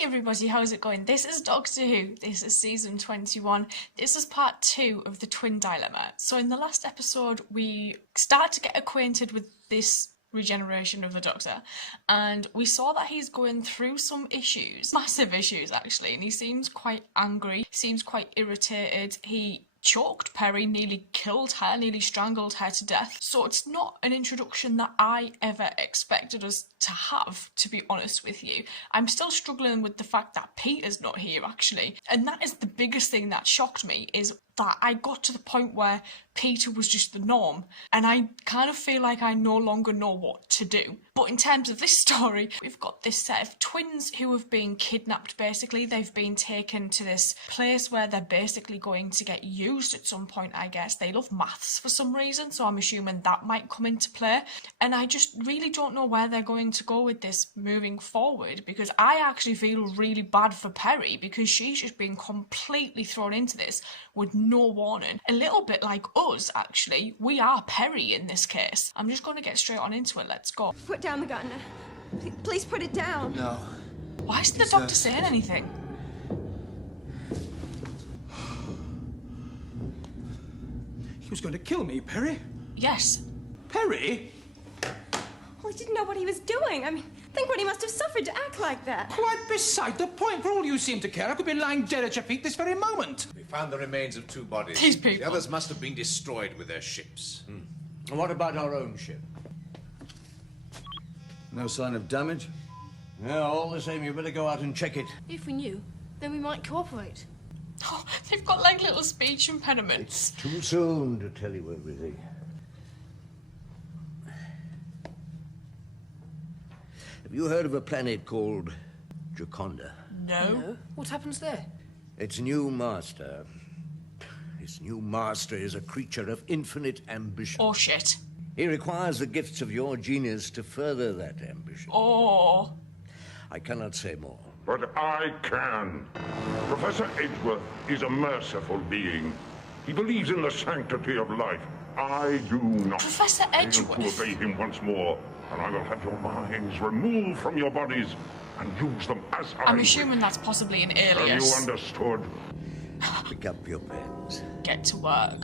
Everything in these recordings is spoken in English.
Hey everybody, how's it going? This is Doctor Who. This is season 21. This is part 2 of the twin dilemma. So in the last episode, we start to get acquainted with this regeneration of the Doctor, and we saw that he's going through some issues, massive issues actually, and he seems quite angry, seems quite irritated. He choked Peri, nearly killed her, nearly strangled her to death. So it's not an introduction that I ever expected us to have, to be honest with you. I'm still struggling with the fact that Peter's not here actually, and that is the biggest thing that shocked me, is that I got to the point where Peter was just the norm, and I kind of feel like I no longer know what to do. But in terms of this story, we've got this set of twins who have been kidnapped basically. They've been taken to this place where they're basically going to get used at some point, I guess. They love maths for some reason, so I'm assuming that might come into play. And I just really don't know where they're going to go with this moving forward, because I actually feel really bad for Peri, because she's just been completely thrown into this with no warning. A little bit like us, actually. We are Peri in this case. I'm just going to get straight on into it. Let's go. Put down the gun. Please put it down. No. Why isn't the doctor saying anything? He was going to kill me, Peri. Yes. Peri? Well, he didn't know what he was doing. I mean, think what he must have suffered to act like that. Quite beside the point. For all you seem to care, I could be lying dead at your feet this very moment. We found the remains of 2 bodies. These people. The others must have been destroyed with their ships. And what about our own ship? No sign of damage? Yeah, all the same, you better go out and check it. If we knew, then we might cooperate. Oh, they've got like little speech impediments. Too soon to tell you everything. Have you heard of a planet called Gioconda? No. What happens there? Its new master. Its new master is a creature of infinite ambition. Oh shit. He requires the gifts of your genius to further that ambition. Oh. I cannot say more. But I can. Professor Edgeworth is a merciful being. He believes in the sanctity of life. I do not. Professor Edgeworth? I am to obey him once more, and I will have your minds removed from your bodies and use them as I I'm wish. assuming that's possibly an Have alias. you understood? Pick up your pens. Get to work.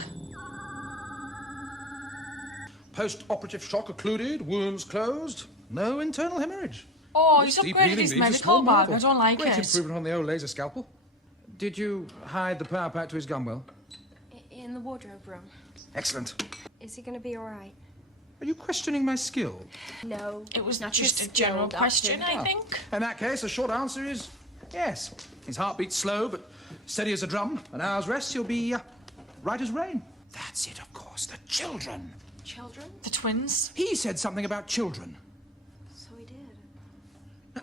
Post-operative shock occluded, wounds closed, no internal hemorrhage. Oh, he's Deep upgraded healing his leaves a medical small bag. marvel. I don't like Great it. improvement on the old laser scalpel. Did you hide the power pack to his gun well? In the wardrobe room. Excellent. Is he going to be all right? Are you questioning my skill? No. It was not just your a general skill, question, Doctor. I think. In that case, the short answer is yes. His heartbeat's slow, but steady as a drum. An hour's rest, he'll be right as rain. That's it, of course. The children. Children? The twins. He said something about children. So he did.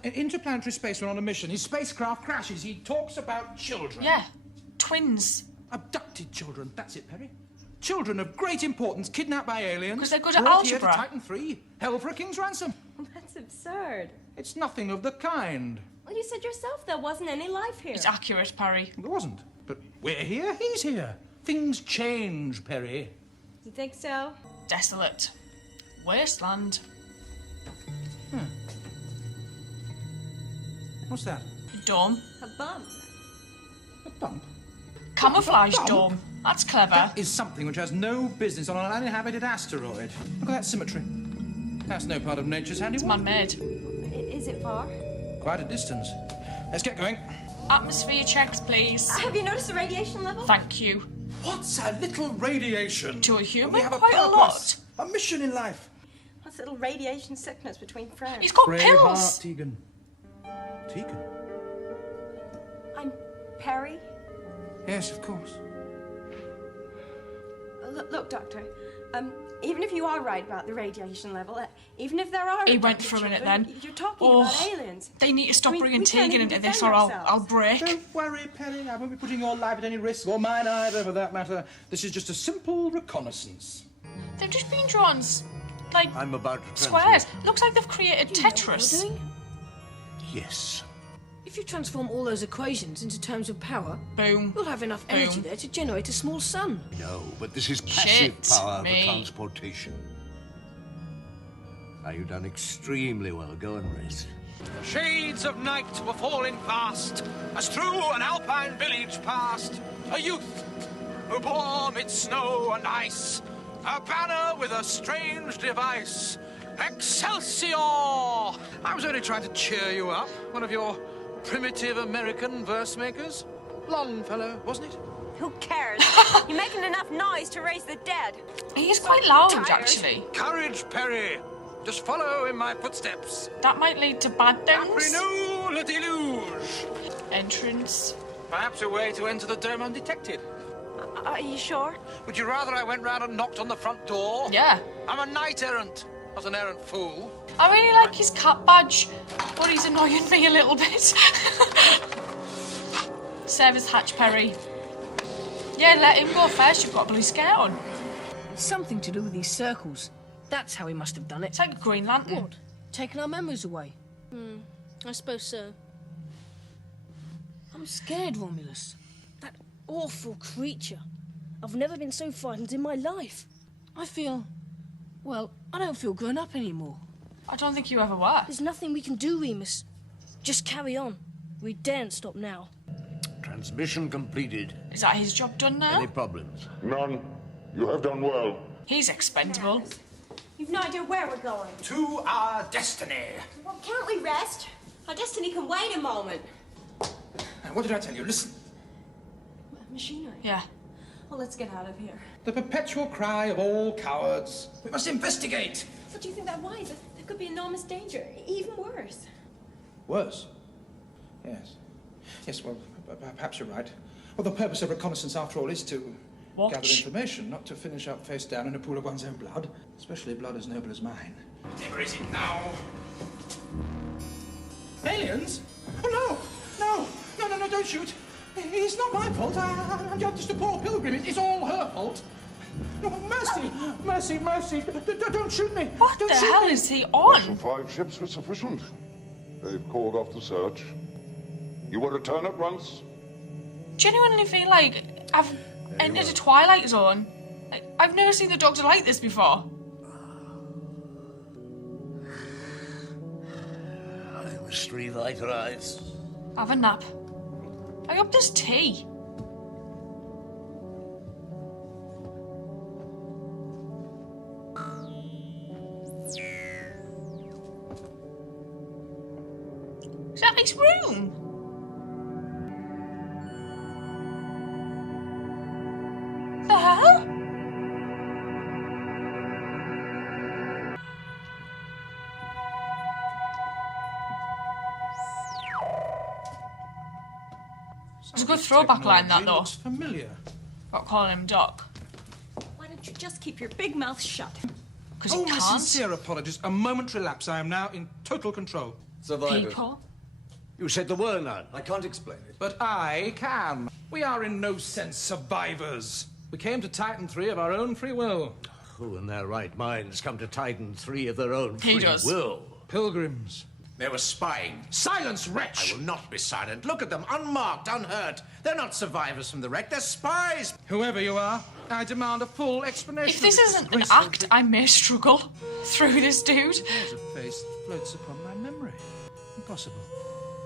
In interplanetary space, when on a mission, his spacecraft crashes. He talks about children. Yeah. Twins. Abducted children. That's it, Peri. Children of great importance, kidnapped by aliens. 'Cause they're good at brought here to algebra. Titan 3, held for a king's ransom. That's absurd. It's nothing of the kind. Well, you said yourself there wasn't any life here. It's accurate, Peri. There wasn't. But we're here, he's here. Things change, Peri. You think so? Desolate. Wasteland. What's that? Dome. A bump. A bump? Camouflage Bump? dome. That's clever. That is something which has no business on an uninhabited asteroid. Look at that symmetry. That's no part of nature's handiwork. Man-made. Is it far? Quite a distance. Let's get going. Atmosphere checks, please. Have you noticed the radiation level? Thank you. What's a little radiation? To a human, We have quite a purpose, lot. A mission in life. What's little radiation sickness between friends? He's got Brave pills. heart, Tegan. Tegan? I'm Peri. Yes, of course. Look, Doctor. Even if you are right about the radiation level, even if there are... He went abducted for a minute children, then. You're talking Oh, about aliens. They need to stop I mean, bringing we can't Tegan even into this, defend or ourselves. I'll break. Don't worry, Peri. I won't be putting your life at any risk, or mine either, for that matter. This is just a simple reconnaissance. They've just been drawn, like, I'm about to squares. translate. Looks like they've created You know what Tetris. you're doing? Yes. If you transform all those equations into terms of power, Boom. you'll have enough Boom. energy there to generate a small sun. No, but this is passive Shit power me. for transportation. Now, you've done extremely well. Go and rest. The shades of night were falling fast, as through an alpine village passed a youth who bore mid snow and ice a banner with a strange device. Excelsior! I was only trying to cheer you up. One of your primitive American verse makers. Longfellow, wasn't it? Who cares? You're making enough noise to raise the dead. He is quite loud, Tired. actually. Courage, Perry. Just follow in my footsteps. That might lead to bad things. Renew le deluge. Entrance. Perhaps a way to enter the dome undetected. Are you sure? Would you rather I went round and knocked on the front door? Yeah. I'm a knight-errant, not an errant fool. I really like his cat badge, but he's annoying me a little bit. Service hatch, Perry. Yeah, let him go first. You've got a blue skirt on. Something to do with these circles. That's how he must have done it. It's like a Green Lantern. What? Taking our memories away? I suppose so. I'm scared, Romulus. That awful creature. I've never been so frightened in my life. I feel... well, I don't feel grown up anymore. I don't think you ever were. There's nothing we can do, Remus. Just carry on. We daren't stop now. Transmission completed. Is that his job done now? Any problems? None. You have done well. He's expendable. You've no idea where we're going. To our destiny. Well, can't we rest? Our destiny can wait a moment. What did I tell you? Listen. Machinery. Yeah. Well, let's get out of here. The perpetual cry of all cowards. We must investigate. But do you think that wise? There could be enormous danger. Even worse. Worse? Yes. Yes, well, perhaps you're right. Well, the purpose of reconnaissance, after all, is to Watch. gather information, not to finish up face down in a pool of one's own blood, especially blood as noble as mine. Where is it now? Aliens? Oh, no, don't shoot. It's not my fault. I'm just a poor pilgrim. It's all her fault. No, mercy. Don't shoot me. What Don't the shoot hell me. is he Less than on? 5 ships were sufficient. They've called off the search. You will return at once. Genuinely feel like I've entered a Twilight Zone. Like, I've never seen the Doctor like this before. I was revitalized. Have a nap. I hope there's tea. Is that his room? The hell? It's a good throwback line, that, though. Looks familiar. About calling him Doc. Why don't you just keep your big mouth shut? Because Oh, he my can't. sincere apologies. A momentary lapse. I am now in total control. People. You said there were none. I can't explain it. But I can. We are in no sense survivors. We came to Titan 3 of our own free will. Who in their right minds come to Titan 3 of their own He free does. will? Pilgrims. They were spying. Silence, I wretch! will not be silent. Look at them, unmarked, unhurt. They're not survivors from the wreck, they're spies. Whoever you are, I demand a full explanation. If this of isn't an disgraceful act, I may struggle through this dude. There's a face that floats upon my memory. Impossible.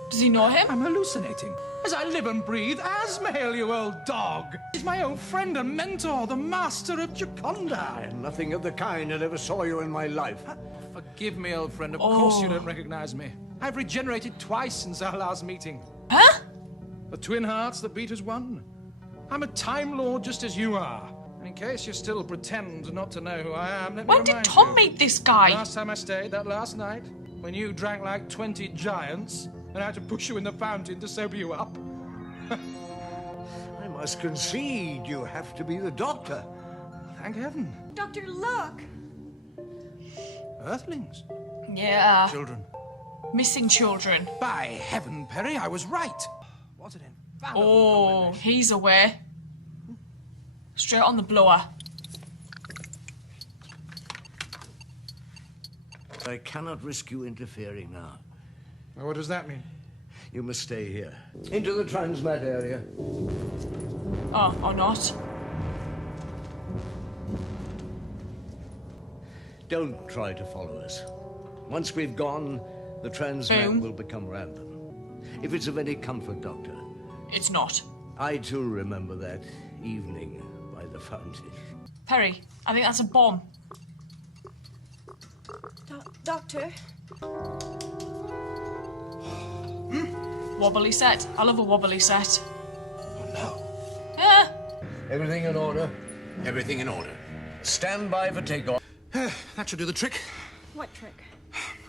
Does he know him? I'm hallucinating. As I live and breathe, Asmael, you old dog. He's my old friend and mentor, the master of Gioconda. And nothing of the kind. I never saw you in my life. Forgive me, old friend. Of course you don't recognize me. I've regenerated twice since our last meeting. Huh? The twin hearts that beat as one. I'm a Time Lord just as you are. In case you still pretend not to know who I am, let me When did remind Tom you. meet this guy? Last time I stayed, that last night, when you drank like 20 giants, and I had to push you in the fountain to sober you up. I must concede you have to be the Doctor. Thank heaven. Doctor, look! Earthlings. Yeah. Children. Missing children. By heaven, Perry, I was right. What an infallible Oh, combination. he's away. Straight on the blower. I cannot risk you interfering now. Well, what does that mean? You must stay here. Into the transmat area. Oh, or not. Don't try to follow us. Once we've gone, The transmat Boom. will become random. If it's of any comfort, Doctor, It's not. I too remember that evening by the fountain. Perry, I think that's a bomb. Doctor? Wobbly set. I love a wobbly set. Oh, no. Yeah. Everything in order? Everything in order. Stand by for takeoff. That should do the trick. What trick?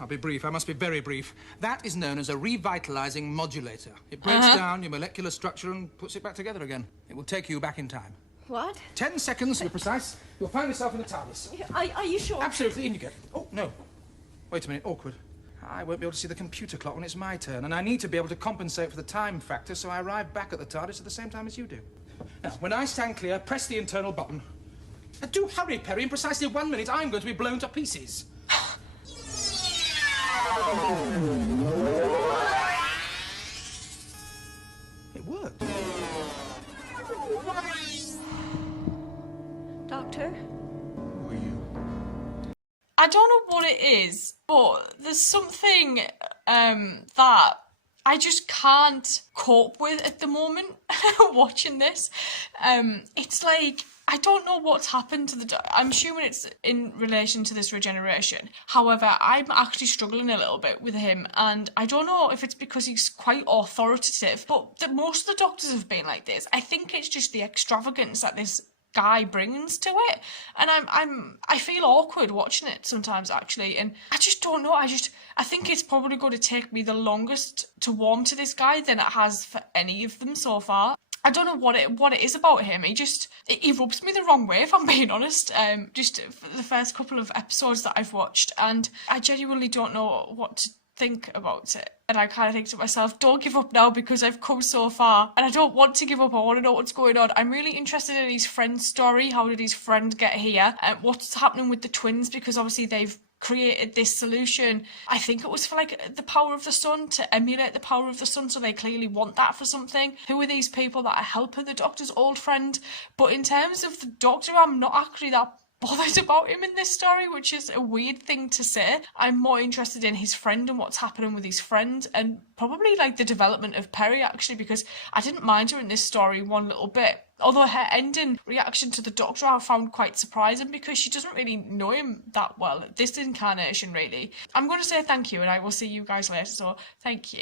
I'll be brief. I must be very brief. That is known as a revitalizing modulator. It breaks down your molecular structure and puts it back together again. It will take you back in time. What? 10 seconds, to be precise. You'll find yourself in the TARDIS. Are you sure? Absolutely, in you get. Oh, no. Wait a minute, awkward. I won't be able to see the computer clock when it's my turn, and I need to be able to compensate for the time factor, so I arrive back at the TARDIS at the same time as you do. Now, when I stand clear, press the internal button. Do hurry, Perry. In precisely 1 minute, I'm going to be blown to pieces. It worked. Doctor? I don't know what it is, but there's something that I just can't cope with at the moment watching this. It's like, I don't know what's happened to I'm assuming it's in relation to this regeneration. However, I'm actually struggling a little bit with him, and I don't know if it's because he's quite authoritative, but most of the doctors have been like this. I think it's just the extravagance that this guy brings to it, and I feel awkward watching it sometimes, actually, and I just don't know. I think it's probably going to take me the longest to warm to this guy than it has for any of them so far. I don't know what it is about him. He rubs me the wrong way, if I'm being honest. Just for the first couple of episodes that I've watched, and I genuinely don't know what to think about it. And I kind of think to myself, don't give up now, because I've come so far and I don't want to give up. I want to know what's going on. I'm really interested in his friend's story. How did his friend get here? What's happening with the twins? Because obviously they've created this solution. I think it was for like the power of the sun, to emulate the power of the sun, so they clearly want that for something. Who are these people that are helping the Doctor's old friend? But in terms of the Doctor, I'm not actually that bothered about him in this story, which is a weird thing to say. I'm more interested in his friend and what's happening with his friend, and probably like the development of Perry, actually, because I didn't mind her in this story one little bit. Although her ending reaction to the Doctor I found quite surprising, because she doesn't really know him that well, this incarnation, really. I'm going to say thank you, and I will see you guys later, so thank you.